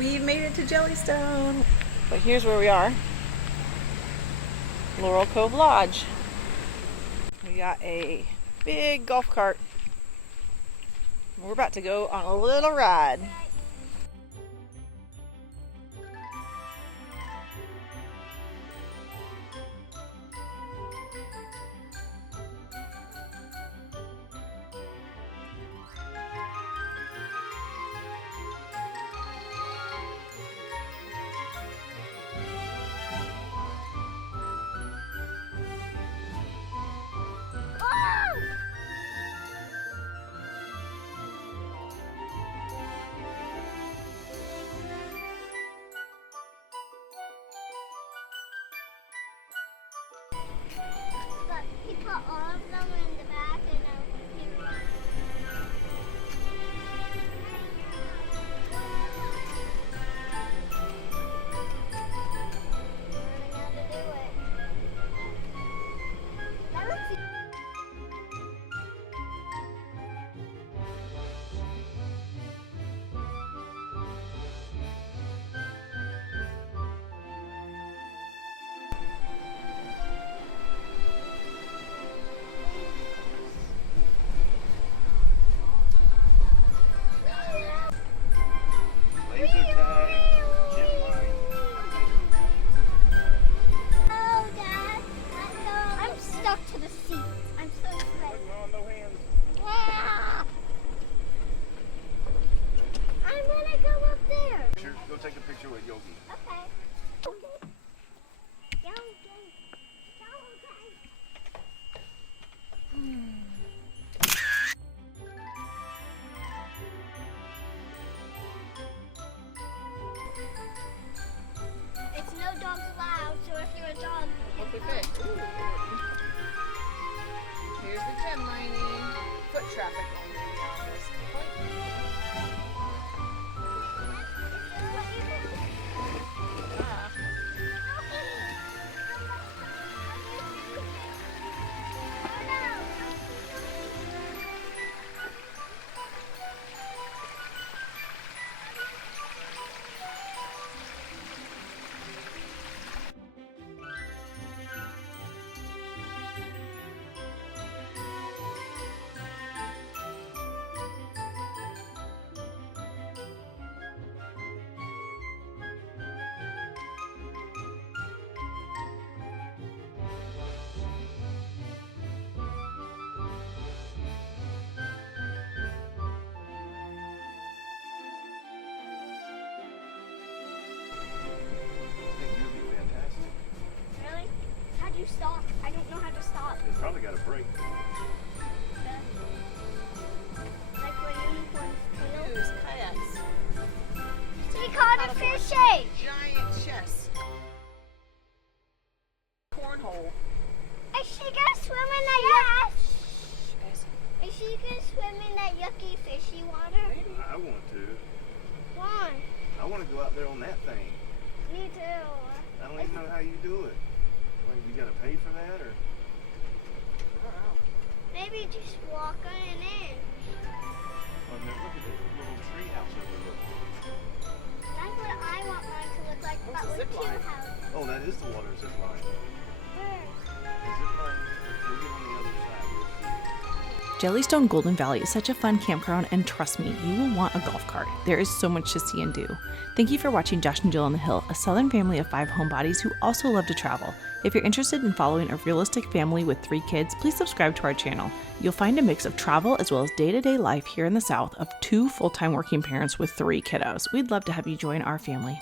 We made it to Jellystone. But here's where we are. Laurel Cove Lodge. We got a big golf cart. We're about to go on a little ride. He put all of them in the back and he ran. Learning how to do it. That looks take a picture with Yogi. okay. It's no dogs allowed, so if you're a dog, you What we can't fit? Here's the gem lining. Foot traffic only on this point. You stop. I don't know how to stop. It's probably got a brake. Like when unicorns tail. Use kayaks. He caught a fishy. Giant chest. Cornhole. Is she gonna swim in that Is she gonna swim in that yucky fishy water? Maybe. I want to. Why? I want to go out there on that thing. Me too. I don't even know how you do it. Like, you gotta pay for that, or? I don't know. Maybe just walk in. Well, look at the little tree house over there. That's what I want mine to look like, What's but a with zip two line? houses. Oh, that is the water zip line. Where? The zip line, we'll get on the other side. We'll see. Jellystone Golden Valley is such a fun campground, and trust me, you will want a golf cart. There is so much to see and do. Thank you for watching Josh and Jill on the Hill, a southern family of 5 homebodies who also love to travel. If you're interested in following a realistic family with 3 kids, please subscribe to our channel. You'll find a mix of travel as well as day-to-day life here in the South of 2 full-time working parents with 3 kiddos. We'd love to have you join our family.